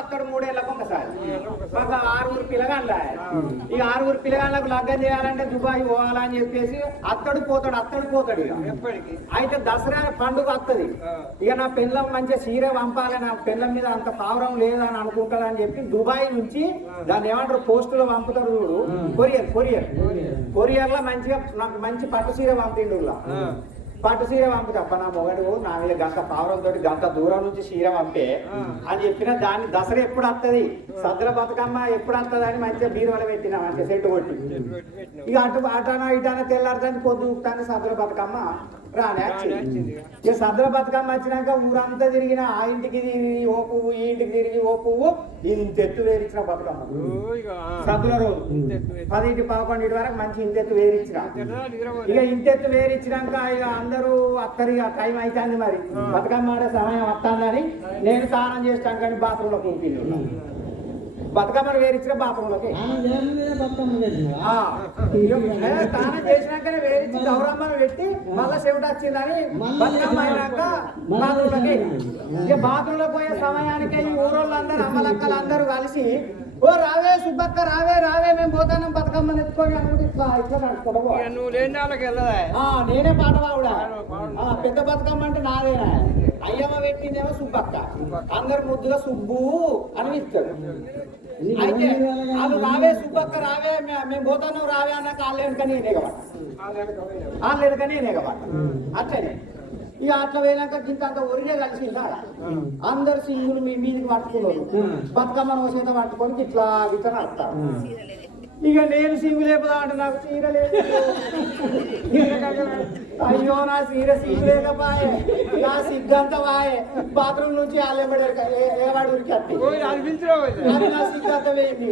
అత్తడు 3 ఏళ్ళకు ఒకసారి. మాకు 6 పిల్లగాళ్ళ. ఈ 6 పిల్లగాళ్ళకు లగ్గం చేయాలంటే దుబాయ్ పోవాలని చెప్పేసి అత్తడు పోతాడు ఇక. అయితే దసరా పండుగ వస్తుంది. ఇక నా పిల్లం మంచిగా చీర పంపాలి, నా పిల్లం మీద అంత పావురం లేదని అనుకుంటారు అని చెప్పి దుబాయ్ నుంచి దాన్ని ఏమంటారు పోస్టులో పంపుతారు చూడు, కొరియర్ లో మంచిగా నాకు మంచి పట్టు చీర పంపిండు. పట్టు చీర పంపుతా అప్ప నా మొగడు నా మీద గంట పావురంతో గంట దూరం నుంచి చీర పంపే అని చెప్పిన దాన్ని దసరా ఎప్పుడు వస్తుంది, సద్ర బతుకమ్మ ఎప్పుడు వస్తుంది అని మంచిగా బీరువల పెట్టినా మంచిగా సెట్టు కొట్టి. ఇక అటానా ఇటానా తెల్లారుతాను పొద్దు ఊపుతాను సద్ర బతుకమ్మ రానే వచ్చింది. ఇక సద్ర బతుకమ్మ వచ్చినాక ఊరంతా తిరిగిన ఆ ఇంటికి తిరిగి ఓ పువ్వు, ఈ ఇంటికి తిరిగి ఓ పువ్వు, ఇంతెత్తు వేరించిన బతుకమ్మ సద్దుల రోజు 10-11 వరకు మంచి ఇంతెత్తు వేరించిన. ఇక ఇంతెత్తు వేరించినాక ఇక అందరూ అక్కడిగా టైం అవుతుంది, మరి బతుకమ్మ ఆడే సమయం వస్తుందని నేను స్నానం చేస్తాను కానీ బాత్రూంలో కూర్చుని బతుకమ్మను వేరించిన బాత్రూంలోకి స్నానం చేసినాకనే వేరించి గౌరమ్మను పెట్టి మళ్ళా చెవిట వచ్చిందని బతుకమ్మ అయినాక బాత్రూంలోకి. ఇక బాత్రూంలో పోయే సమయానికి ఈ ఊరోళ్ళందరూ అమ్మలక్కలు అందరూ కలిసి ఓ రావే సుబ్బక్క రావే మేము పోతాను బతుకమ్మని ఎత్తుకొని అనుకుంటే ఇట్లా నేనే పాట బావుడా. పెద్ద బతుకమ్మ అంటే నాదేనా, అయ్యమ్మ పెట్టిందేమో సుబ్బక్క, అందరు ముద్దుగా సుబ్బు అని ఇస్తారు. అయితే వాళ్ళు రావే సుబ్బక్క రావే మేము పోతాను రావే అన్నాక వాళ్ళేనుకని నేనేగబట్ట అట్లనే. ఇక అట్లా పోయినాక గింత అంత ఒరిగే కలిసిందా అందరు సింగులు మీ మీదకి పట్టుకున్నారు, బతుకమ్మను చేత పట్టుకొని ఇట్లా నడుస్తారు. ఇక నేను సింగు లేపుదా అంటే నాకు చీర లేదు, అయ్యో నా చీర సింగు లేకపోయే, నా సిగ్గంత వాయే బాత్రూమ్ నుంచి ఏవాడు ఉరికి నా సిగ్గంత వేయింది.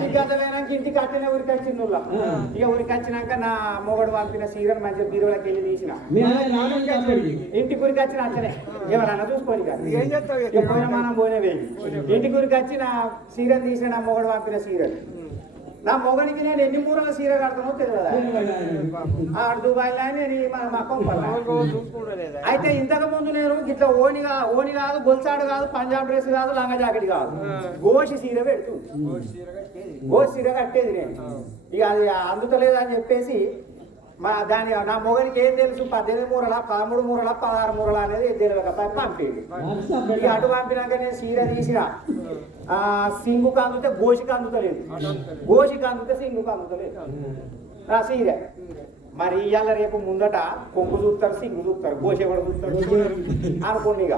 సిగ్గంత వేయడానికి ఇంటికి అట్టనే ఉరికి వచ్చింది. ఇక ఉరికి వచ్చినాక నా మొగడు పంపిన చీరను మంచిగా బీరువులకి వెళ్ళి తీసిన ఇంటికి ఉరికి వచ్చిన అట్టనే ఎవరన్నా చూసుకోని పోయిన మనం పోయిన వేయి ఇంటికి ఉరికి వచ్చి నా చీరను తీసిన నా మొగడు పంపిన చీరను. నా మొగనికి నేను ఎన్ని మూరల చీర కడతానో తెలియదా దుబాయ్లో అయితే ఇంతకు ముందు నేను ఇట్లా ఓని కాదు, గొల్సాడు కాదు, పంజాబ్ డ్రెస్ కాదు, లంగా జాకెట్ కాదు, గోషి చీర పెడుతూ గోషి చీర కట్టేది నేను. ఇక అది అందుతలేదు అని చెప్పేసి నా మొగనికి ఏం తెలుసు 18 మూరల 13 మూరల 16 మూరల అనేది తెలియక పంపేది. ఇక అటు పంపినాక నేను చీర తీసిన సింగుకు అందుతే గోషికి అందుతలేదు, గోషికి అందుతే సింగుకు అందుతలేదు నా చీర. మరి ఇవాళ రేపు ముందట కొంగు చూస్తారు, సింగు చూస్తారు, గోషి కూడా చూస్తారు అనుకోండి. ఇక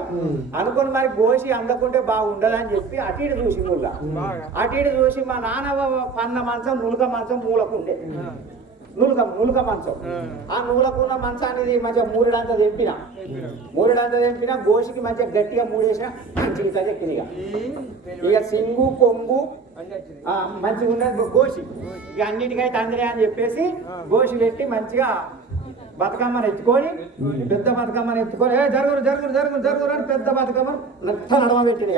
అనుకోని మరి గోషి అందకుంటే బాగుండదని చెప్పి అటు ఇటు చూసి అటు ఇటు చూసి మా నాన్న పన్న మంచం నులక మంచం మూలకుండే నులక మంచం. ఆ నులకున్న మంచాన్ని మంచిగా మూరెడంతా తెంపిన గోషికి మంచిగా గట్టిగా మూడేసిన మంచిగా ఎక్కింది. ఇక సింగు కొంగు మంచిగా ఉన్నది గోషి. ఇక అన్నిటికైతే అందరే అని చెప్పేసి గోషి పెట్టి మంచిగా బతుకమ్మను ఎత్తుకొని పెద్ద బతుకమ్మను ఎత్తుకొని జరుగురు అని పెద్ద బతుకమ్మను నట్ట నడమ పెట్టింది.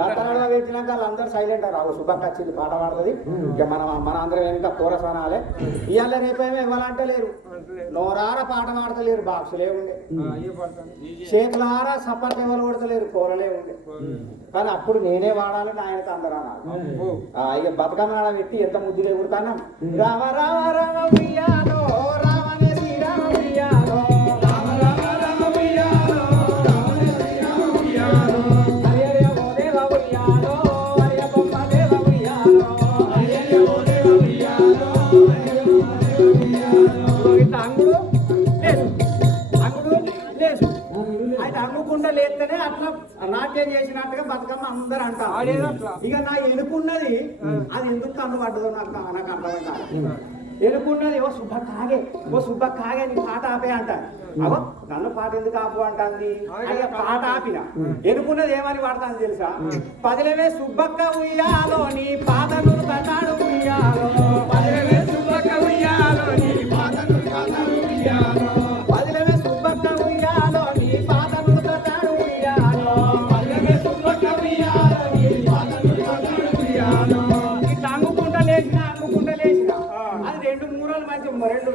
నట్ట నడమ పెట్టినాక వాళ్ళందరూ సైలెంట్ రావు. శుభక్క వచ్చింది పాట పాడుతుంది. ఇక మన అందరం వెనుక కోరసనాలే. ఇవాళ రేపేమో ఇవ్వాలంటే లేరు, నోరార పాట పాడతలేరు, బాక్సులే ఉండే, చేతులారా సపట్లు ఎవరు కొడతలేరు, కూరలే ఉండే. కానీ అప్పుడు నేనే వాడాలి, నాయనతో అందరూ అనాలి. ఇక బతుకమ్మ నాడ పెట్టి ఎంత ముద్దులే కుడతాను. రామ రామ రామ ఉయ్యాలో రామనే శ్రీరామ ఉయ్యాలో లేస్తేనే అట్లా నాట్యం చేసినట్టుగా బతుకమ్మ అందరూ అంటారు. ఇక నా ఎనుకున్నది అది ఎందుకు కన్ను పడ్డదో నాకు అర్థమైంది. ఎనుకున్నది ఓ శుభ కాగే నీ పాట ఆపే అంటాను. అవో నన్ను పాట ఎందుకు ఆపు అంటుంది అని పాట ఆపిన. ఎనుకున్నది ఏమని పడతాను తెలుసా, పదిలవే సుబ్బక్క ఉయ్యాలో నీ పాటను కన్నాడు ఉయ్యాలో, పదిలవే సుబ్బక్క ఉయ్యాలో నీ పాటను కన్నాడు ఉయ్యాలో, పదిలవే సుబ్బక్క ఉయ్యాలో నీ పాటను కన్నాడు ఉయ్యాలో, పదిలవే సుబ్బక్క ఉయ్యాలో నీ పాటను కన్నాడు ఉయ్యాలో. ఇట్లా అంగుకుంటా లేచిన అది 2 మూరలు మంచి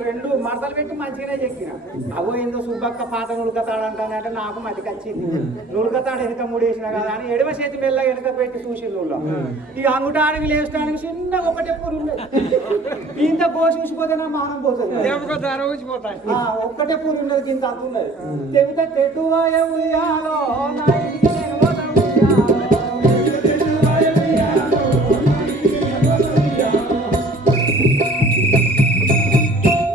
రెండు మడతలు పెట్టి మంచిగానే చెక్కిన అవో ఏందో సుబ్బక్క పాత నులకతాడంటానంటే నాకు మతికి వచ్చింది నులకతాడు వెనక ముడేసిన కదా అని ఎడమ చేతి మెల్ల వెనక పెట్టి చూసి నువ్వు ఇక అంగుటానికి లేచడానికి చిన్న ఒకటే పూరి ఉండేది ఇంత కోసిపోతే నా మానం పోతుంది ఒక్కటే పూరి ఉన్నది ఇంత అంత ఉన్నది చెబితే తెట్టువాయ ఉయ్యాలో నా ఇంటికి నేను పోతా ఉయ్యాలో